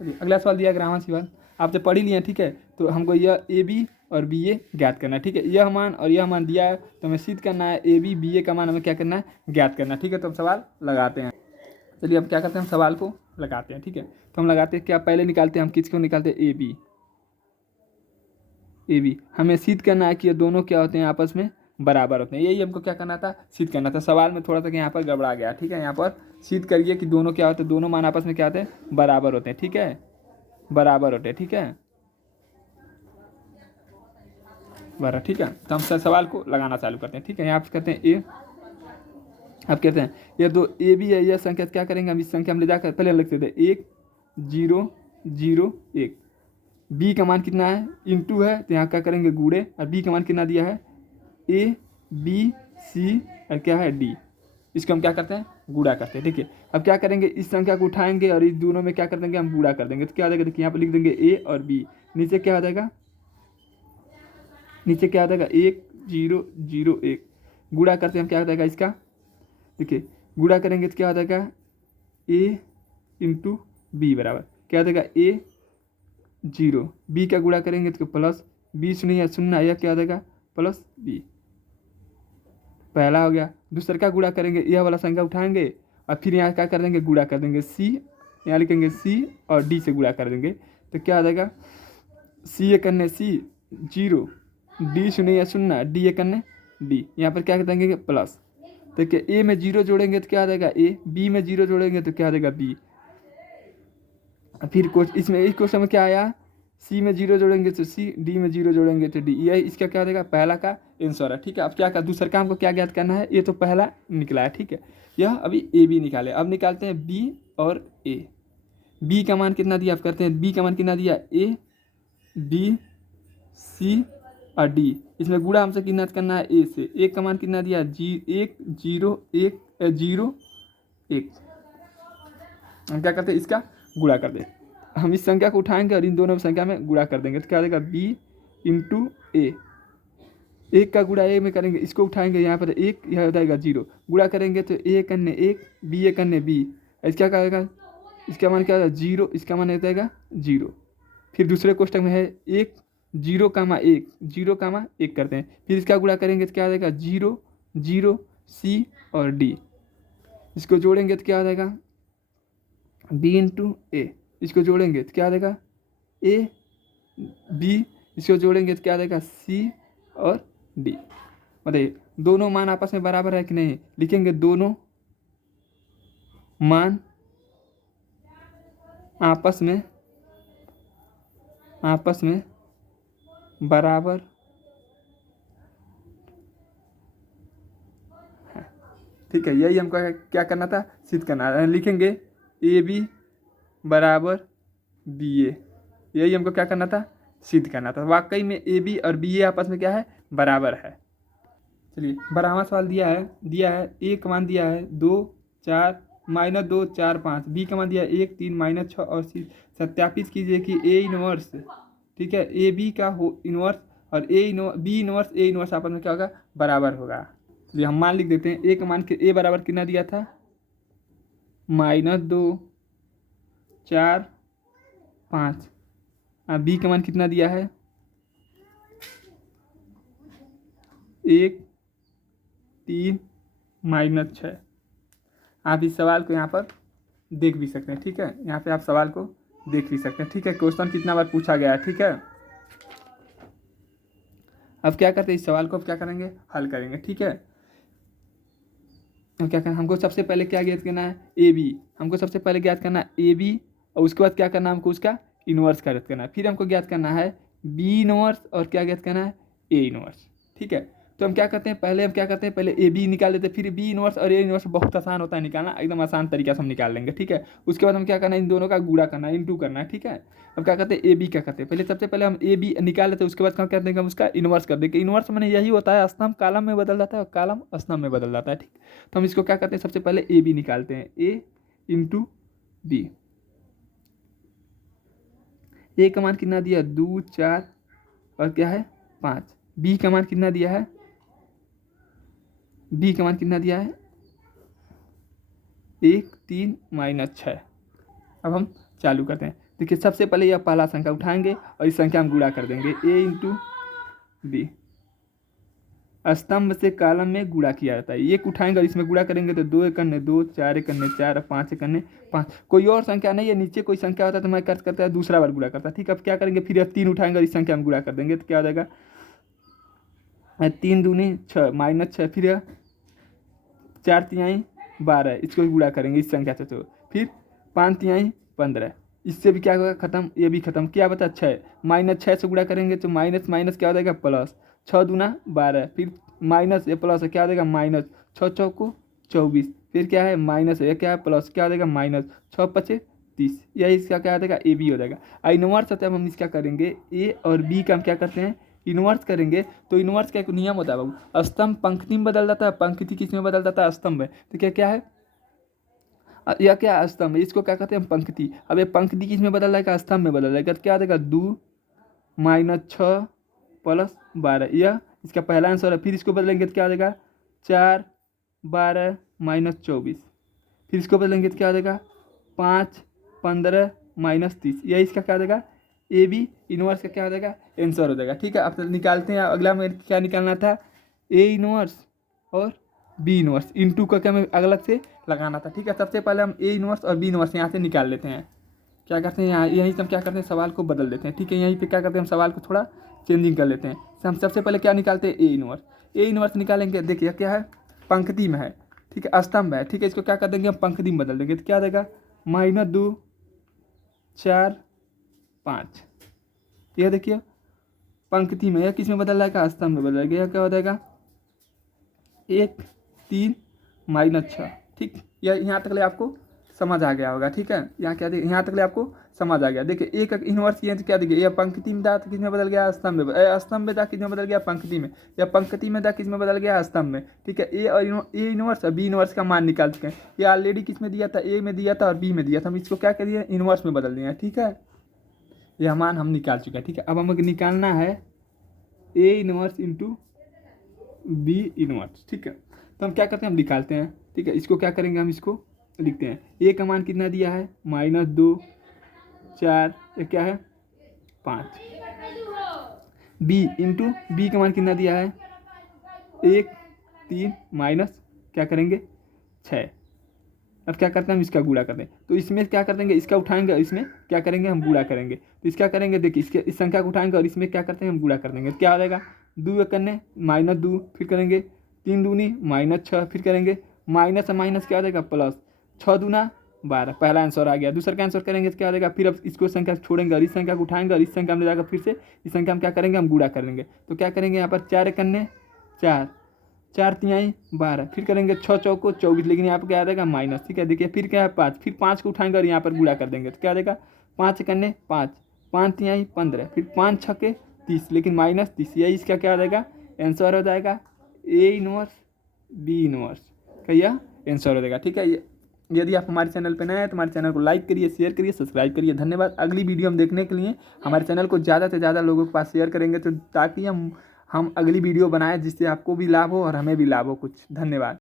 चलिए अगला सवाल दिया ग्रामर सी बात आपसे पढ़ ही लिए, ठीक है। तो हमको यह ए बी और बी ए ज्ञात करना है, ठीक है। यह मान और यह मान दिया है तो हमें सिद्ध करना है ए बी बी ए का मान हमें क्या करना है, ज्ञात करना है, ठीक है। तो हम सवाल लगाते हैं। चलिए अब क्या करते हैं, हम सवाल को लगाते हैं, ठीक है। तो हम लगाते हैं क्या, पहले निकालते हैं हम किसको निकालते हैं, ए बी। ए बी हमें सिद्ध करना है कि ये दोनों क्या होते हैं, आपस में बराबर होते हैं। यही हमको क्या करना था, सिद्ध करना था। सवाल में थोड़ा सा यहाँ पर गड़बड़ा गया, ठीक है। यहाँ पर सिद्ध करिए कि दोनों क्या होते हैं, दोनों मान आपस में क्या होते हैं, बराबर होते हैं, ठीक है, बराबर होते हैं, ठीक है, बराबर, ठीक है। तो हम सवाल को लगाना चालू करते हैं, ठीक है। यहाँ पर कहते हैं ए, अब कहते हैं ये दो ए बी है, यह संख्या क्या करेंगे हम, इस संख्या में ले जाकर पहले लिख देते हैं 1 0 0 1। बी का मान कितना है, इंटू है तो यहाँ क्या करेंगे गुड़े, और बी का मान कितना दिया है, ए बी सी और क्या है डी। इसको हम क्या करते हैं, गुड़ा करते हैं, ठीक है। अब क्या करेंगे, इस संख्या को उठाएंगे और इस दोनों में क्या कर देंगे, हम गुड़ा कर देंगे। तो क्या आ जाएगा, देखिए यहाँ पर लिख देंगे ए और बी, नीचे क्या आ जाएगा, नीचे क्या आ जाएगा 1 0 0 1। गुड़ा करते हैं हम, क्या आ जाएगा इसका, देखिए गुड़ा करेंगे तो क्या आ जाएगा ए इंटू बी बराबर क्या आ जाएगा ए 0, बी का गुड़ा करेंगे तो प्लस बी शून्य शून्य, यह क्या आ जाएगा प्लस बी, पहला हो गया। दूसरा का गुड़ा करेंगे, यह वाला संख्या उठाएंगे और फिर यहाँ क्या कर देंगे, गुड़ा कर देंगे सी, यहाँ लिखेंगे सी और डी से गुड़ा कर देंगे तो क्या आ जाएगा, सी ए करने सी 0, डी शून्य शून्य, डी ए करने डी, यहाँ पर क्या कर देंगे प्लस। देखिए ए में 0 जोड़ेंगे तो क्या आ जाएगा ए, बी में 0 जोड़ेंगे तो क्या आ जाएगा बी। फिर इसमें इस क्वेश्चन में क्या आया, सी में 0 जोड़ेंगे तो सी, डी में 0 जोड़ेंगे तो डी, यही इसका क्या देगा, पहला का आंसर है, ठीक है। अब क्या का दूसरा काम को क्या ज्ञात करना है, ये तो पहला निकला है, ठीक है। यह अभी ए बी निकाले, अब निकालते हैं बी और ए। बी का मान कितना दिया, आप करते हैं बी का मान कितना दिया, ए बी सी और डी, इसमें गुड़ा हमसे कितना करना है ए से। एक का मान कितना दिया, 1 0 1 0 1। हम क्या करते हैं, इसका गुड़ा कर दें, हम इस संख्या को उठाएंगे और इन दोनों संख्या में गुड़ा कर देंगे तो क्या देगा बी इंटू ए। एक का गुड़ा ए में करेंगे, इसको उठाएंगे यहाँ पर एक, यह हो जाएगा 0, गुड़ा करेंगे तो ए करने 1 बी ए करने बी, इसका क्या आएगा, इसका मान क्या होगा 0, इसका मान हो जाएगा 0। फिर दूसरे कोष्टक में है 1 0 कामा 1 0 कामा 1 करते हैं, फिर इसका गुड़ा करेंगे तो क्या आ जाएगा 0 0 सी और डी, इसको जोड़ेंगे तो क्या आ जाएगा बी इंटू ए, इसको जोड़ेंगे तो क्या आ जाएगा ए बी, इसको जोड़ेंगे तो क्या आ जाएगा सी और डी। बताइए दोनों मान आपस में बराबर है कि नहीं, लिखेंगे दोनों मान आपस में बराबर है, ठीक है। यही हमको क्या करना था, सिद्ध करना है। लिखेंगे ए बी बराबर बी ए, यही हमको क्या करना था, सिद्ध करना था। वाकई में ए बी और बी ए आपस में क्या है, बराबर है। चलिए 12वां सवाल दिया है ए का मान दिया है 2 4 -2 4 5, बी का मान दिया है 1 3 -6 और सी। सत्यापित कीजिए कि ए इनवर्स, ठीक है, ए बी का हो इनवर्स और बी इनवर्स ए इनवर्स आपस में क्या होगा, बराबर होगा। चलिए हम मान लिख देते हैं, ए का मान ए बराबर कितना दिया था, -2 4 5, बी का मान कितना दिया है 1 3 -6। आप इस सवाल को यहाँ पर देख भी सकते हैं, ठीक है, यहाँ पे आप सवाल को देख भी सकते हैं, ठीक है। क्वेश्चन कितना बार पूछा गया है, ठीक है। अब क्या करते हैं, इस सवाल को अब क्या करेंगे, हल करेंगे, ठीक है। अब क्या करना, हमको सबसे पहले क्या ज्ञात करना है, ए बी, हमको सबसे पहले ज्ञात करना है ए बी, और उसके बाद क्या करना है, हमको उसका इनवर्स ज्ञात करना है। फिर हमको ज्ञात करना है बी इनवर्स और क्या ज्ञात करना है, ए इनवर्स, ठीक है। तो हम क्या करते हैं, पहले ए बी निकाल लेते हैं, फिर बी इनवर्स और ए इनवर्स बहुत आसान होता है निकालना, एकदम आसान तरीका से हम निकाल लेंगे, ठीक है। उसके बाद हम क्या करना है, इन दोनों का गुणा करना है, इंटू करना है, ठीक है। अब क्या करते हैं, ए बी क्या करते हैं, पहले सबसे पहले हम ए बी निकाल लेते हैं, उसके बाद क्या करते हैं, हम उसका इनवर्स कर देंगे। इनवर्स मैंने यही होता है, स्तंभ कालम में बदल जाता है और कालम स्तंभ में बदल जाता है, ठीक। तो हम इसको क्या करते हैं, सबसे पहले ए बी निकालते हैं, ए इंटू बी। ए का मान कितना दिया 2 4 और क्या है 5, बी का मान कितना दिया है, बी का मान कितना दिया है 1 3 -6। अब हम चालू करते हैं। देखिए सबसे पहले यह पहला संख्या उठाएंगे और इस संख्या में गुणा कर देंगे a इंटू बी। स्तंभ से कॉलम में गुणा किया जाता है। एक उठाएंगे और इसमें गुणा करेंगे तो 2 एकन्ने 2, 4 एकन्ने 4, 5 एकन्ने 5। कोई और संख्या नहीं है, नीचे कोई संख्या होता है तो मैं कर करता है दूसरा बार गुणा करता। ठीक है, अब क्या करेंगे, फिर 3 उठाएंगे और इस संख्या में गुणा कर देंगे तो क्या हो जाएगा 3 दूनी 6 माइनस 6, फिर 4 तिहाई 12, इसको भी गुणा करेंगे इस संख्या से तो फिर 5 तिहाई 15। इससे भी क्या होगा खत्म, ये भी खत्म। क्या बता 6 माइनस 6 से गुणा करेंगे तो माइनस माइनस क्या हो जाएगा प्लस, 6 दूना 12, फिर माइनस ये प्लस है क्या हो जाएगा माइनस, 6 चौको 24, फिर क्या है माइनस है, ये क्या है प्लस, क्या हो जाएगा माइनस, 6 पचे 30। यही इसका क्या हो जाएगा ए बी हो जाएगा। इनवर्स होता है, हम इसका करेंगे ए और बी का हम क्या करते हैं इनवर्स करेंगे। तो इनवर्स का एक नियम होता है बाबू, स्तंभ पंक्ति में बदल जाता है, पंक्ति किस में बदल जाता है स्तंभ में। तो क्या क्या है यह क्या स्तंभ है, इसको क्या कहते हैं पंक्ति। अब ये पंक्ति किस में बदल जाएगा स्तंभ में बदल जाएगा तो क्या आ जाएगा 2 माइनस 6 प्लस 12, यह इसका पहला आंसर है। फिर इसको बदलेंगे तो क्या आ जाएगा 4 12 माइनस 24, फिर इसको बदलेंगे तो क्या आ जाएगा 5 15 माइनस 30, यही इसका क्या आ जाएगा ए बी इनवर्स का क्या हो जाएगा आंसर हो जाएगा। ठीक है, अब निकालते हैं। अगला में क्या निकालना था ए इनवर्स और बी इनवर्स, इनटू का क्या हमें अलग से लगाना था। ठीक है, सबसे पहले हम ए इनवर्स और बी इनवर्स यहाँ से निकाल लेते हैं। क्या करते हैं यहाँ यहीं से हम क्या करते हैं सवाल को बदल देते हैं। ठीक है, यहीं पे क्या करते हैं हम सवाल को थोड़ा चेंजिंग कर लेते हैं। हम सबसे पहले क्या निकालते हैं ए इनवर्स। ए इनवर्स निकालेंगे, देखिए क्या है पंक्ति में है, ठीक है स्तंभ है। ठीक है, इसको क्या कर देंगे हम पंक्ति में बदल देंगे तो क्या आ जाएगा -2 4 5। यह देखिए पंक्ति में, यह किस में बदल जाएगा स्तंभ में बदल गया, क्या हो जाएगा 1 3 माइनस 6। ठीक, यह यहाँ तक ले आपको समझ आ गया होगा। ठीक है, यहाँ क्या देखिए यहाँ तक ले आपको समझ आ गया। देखिए एक इनवर्स ये तो क्या देखिए, यह पंक्ति में था तो किस में बदल गया स्तंभ में, स्तंभ में था किस में बदल गया पंक्ति में, या पंक्ति में था किस में बदल गया स्तंभ में। ठीक है, ए और ए इनवर्स और बी इनवर्स का मान निकाल चुके हैं। ये ऑलरेडी किस में दिया था ए में दिया था और बी में दिया था, हम इसको क्या करिए इनवर्स में बदल दिए। ठीक है, यह मान हम निकाल चुके हैं। ठीक है, अब हमें निकालना है A inverse into B inverse. ठीक है, तो हम क्या करते हैं हम निकालते हैं। ठीक है, इसको क्या करेंगे हम इसको लिखते हैं। ए का मान कितना दिया है -2 4, ये क्या है 5। बी इंटू बी का मान कितना दिया है 1 3 माइनस क्या करेंगे 6। अब क्या करते हैं हम इसका गुणा करते हैं, तो इसमें क्या कर देंगे इसका उठाएंगे और इसमें क्या करेंगे हम गुणा करेंगे। तो इसका करेंगे देखिए इसके इस संख्या को उठाएंगे और इसमें क्या करते हैं हम गुणा कर देंगे। क्या हो जाएगा 2 करने -2, फिर करेंगे 3 दूनी -6, फिर करेंगे माइनस से माइनस क्या हो जाएगा प्लस, 6 दूना 12। पहला आंसर आ गया। दूसरा का आंसर करेंगे तो क्या हो जाएगा, फिर अब इसको संख्या छोड़ेंगे और इस संख्या को उठाएंगे और इस संख्या में ले जाकर फिर से इस संख्या में क्या करेंगे हम गुणा करेंगे। तो क्या करेंगे यहाँ पर 4 करने 4 4 तिहाई 12, फिर करेंगे 6 चौको 24, लेकिन यहाँ पर क्या आ जाएगा माइनस। ठीक है, देखिए फिर क्या है 5, फिर 5 को उठाएंगे और यहाँ पर गुणा कर देंगे तो क्या आ जाएगा 5 करने 5 5 तिहाई 15, फिर 5 छके 30, लेकिन -30, यही इसका क्या आ जाएगा आंसर हो जाएगा ए इनवर्स बी इनवर्स का यह आंसर हो जाएगा। ठीक है, यदि आप हमारे चैनल पर नए हैं तो हमारे चैनल को लाइक करिए, शेयर करिए, सब्सक्राइब करिए। धन्यवाद। अगली वीडियो हम देखने के लिए हमारे चैनल को ज़्यादा से ज़्यादा लोगों के पास शेयर करेंगे तो ताकि हम अगली वीडियो बनाएं जिससे आपको भी लाभ हो और हमें भी लाभ हो कुछ। धन्यवाद।